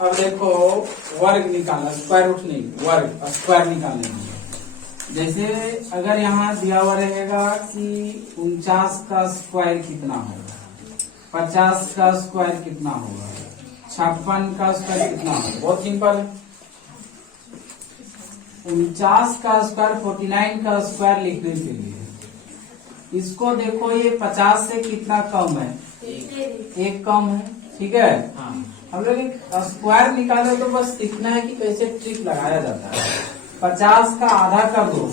अब देखो वर्ग निकालना, स्क्वायर रूट नहीं, वर्ग स्क्वायर निकालने के लिए। जैसे अगर यहाँ दिया हुआ रहेगा कि 49 का स्क्वायर कितना होगा, 50 का स्क्वायर कितना होगा, 56 का स्क्वायर कितना होगा। बहुत सिंपल है। 49 का स्क्वायर 49 का स्क्वायर लिखने के लिए इसको देखो, ये 50 से कितना कम है, एक कम है। ठीक है, हम लोग एक स्क्वायर निकाले तो बस इतना है कि कैसे ट्रिक लगाया जाता है। 50 का आधा कर दो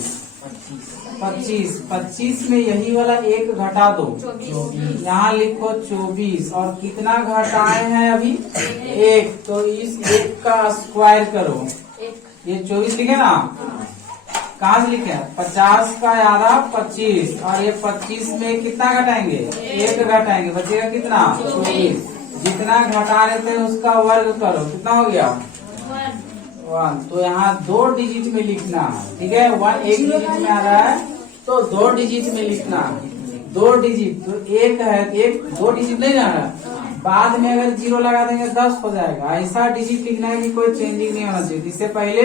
25, 25 में यही वाला एक घटा दो, यहाँ लिखो 24, और कितना घटाए हैं अभी, एक, तो इस एक का स्क्वायर करो, ये 24 लिखे ना, कहाँ से लिखे, 50 का आधा 25, और ये 25 में कितना घटाएंगे, एक घटाएंगे, बचेगा कितना 24। जितना घटा रहे थे उसका वर्ग करो, कितना हो गया 1। तो यहाँ 2 डिजिट में लिखना है। ठीक है, 1 एक डिजिट में आ रहा है तो 2 डिजिट में लिखना है। 2 डिजिट तो एक है, एक 2 डिजिट नहीं ना है, बाद में अगर 0 लगा देंगे 10 हो जाएगा। ऐसा डिजिट लिखना है कि कोई चेंजिंग नहीं होना चाहिए, इससे पहले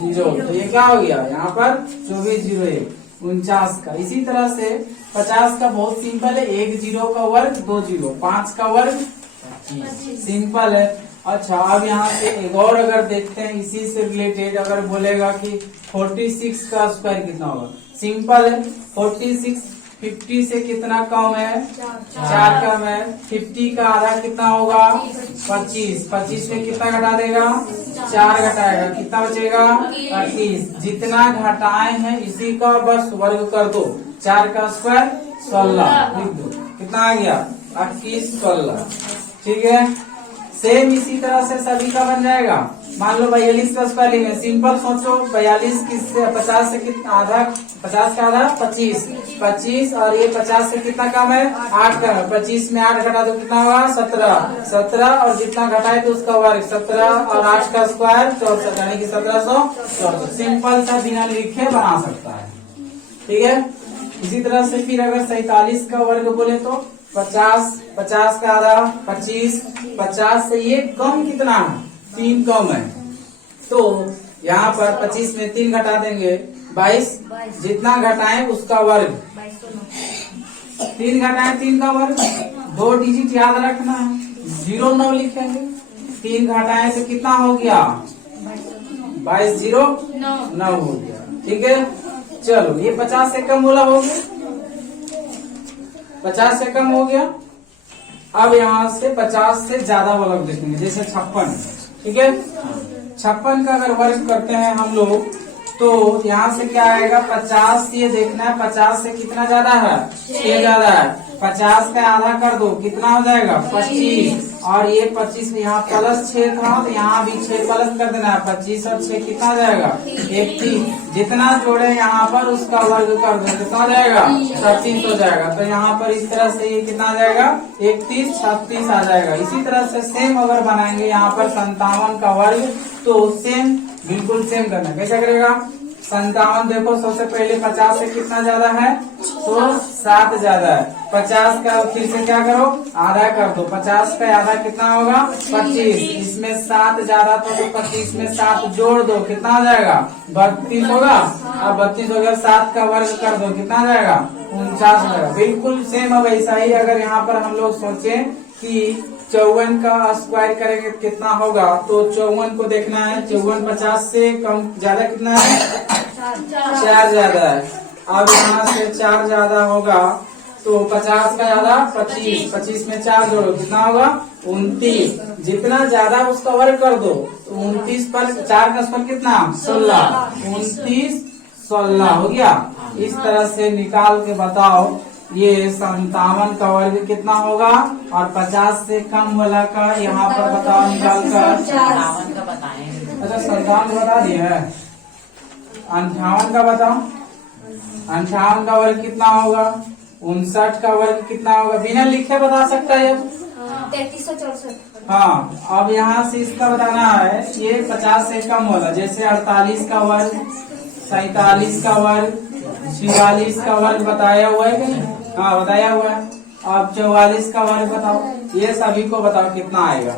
0। तो ये क्या हो गया यहाँ पर 2401 49 का। इसी तरह से 50 का बहुत सिंपल है, 1 0 का वर्ग 2 0, 5 का वर्ग सिंपल है। अच्छा, अब यहाँ से एक और अगर देखते हैं इसी से रिलेटेड, अगर बोलेगा कि 46 का स्क्वायर कितना होगा, सिंपल है। 46 50 से कितना कम है, 4 कम है। 50 का आधा कितना होगा 25, 25 में कितना घटा देगा, 4 घटाएगा, कितना बचेगा 38। जितना घटाए हैं इसी का बस वर्ग कर दो, 4 का स्क्वायर 16 लिख दो, कितना आ गया 28 16। ठीक है, सेम इसी तरह से सभी का बन जाएगा। मान लो 42 का स्क्वायर लेंगे, सिंपल सोचो 42 किससे, 50 से कितना आधा, 50 का आधा 25, 25 और ये 50 से कितना कम है 8 का है, 25 में 8 घटा दो कितना होगा 17, 17 और जितना घटाए तो उसका वर्ग 17 और 8 का स्क्वायर 64, यानी कि 1764। सिंपल सा बिना लिखे बना सकता है। ठीक है, इसी तरह से फिर अगर 47 का वर्ग बोले तो 50, 50 का आधा 25, 50 से ये कम कितना है 3 कम है, तो यहाँ पर 25 में 3 घटा देंगे 22, जितना घटाएं उसका वर्ग, 3 घटाएं 3 का वर्ग, 2 डिजिट याद रखना है, 0 9 लिखेंगे, 3 घटाएं तो कितना हो गया 22 0 9 हो गया। ठीक है, चलो ये 50 से कम बोला हो गया, 50 से कम हो गया। अब यहाँ से 50 से ज्यादा वाला देखेंगे, जैसे 56। ठीक है, 56 का अगर वर्ग करते हैं हम लोग तो यहाँ से क्या आएगा 50, ये देखना है 50 से कितना ज्यादा है 6 ज्यादा है, 50 का आधा कर दो कितना हो जाएगा 25, और ये 25 में यहाँ प्लस 6 था तो यहाँ भी 6 प्लस कर देना है, 25 और 6 कितना हो जाएगा 31, जितना जोड़े यहाँ पर उसका वर्ग कर दो कितना हो जाएगा 36 हो जाएगा। तो यहाँ पर इस तरह से ये कितना आ जाएगा 31 36 आ जाएगा। इसी तरह से सेम अगर बनाएंगे यहाँ पर 57 का वर्ग तो सेम बिल्कुल सेम करना, कैसा करेगा 57 देखो सबसे पहले 50 से कितना ज्यादा है तो 7 ज्यादा है, 50 का फिर से क्या करो आधा कर दो, 50 का आधा कितना होगा 25, इसमें 7 ज्यादा तो 25 में 7 जोड़ दो कितना आ जाएगा 32 होगा, अब 32 हो गया 7 का वर्ग कर दो कितना आ जाएगा 49 हो जाएगा। बिल्कुल सेम। अब ऐसा ही अगर यहाँ पर हम लोग सोचें कि 54 का स्क्वायर करेंगे कितना होगा, तो 54 को देखना है, 54 50 से कम ज्यादा कितना है 4 ज्यादा है। अब यहाँ से 4 ज्यादा होगा तो 50 का ज्यादा 25, 25 में 4 जोड़ो कितना होगा 29, जितना ज्यादा उसका वर्ग कर दो तो 29 पर 4 का स्क्वायर कितना 16, 29 16 हो गया। इस तरह से निकाल के बताओ ये 57 का वर्ग कितना होगा, और 50 से कम वाला का यहाँ पर बताओ निकाल कर। 57 का बताएं। अच्छा 57 बता दिए है, 58 का बताओ, 58 का वर्ग कितना होगा, 59 का वर्ग कितना होगा, बिना लिखे बता सकता है। 3364। हाँ, अब यहाँ से इसका बताना है ये 50 से कम वाला, जैसे 48 का वर्ग, 47 का वर्ग, 46 का वर्ग बताया हुआ है कि नहीं, हाँ बताया हुआ है। अब 44 का वर्ग बताओ, ये सभी को बताओ कितना आएगा।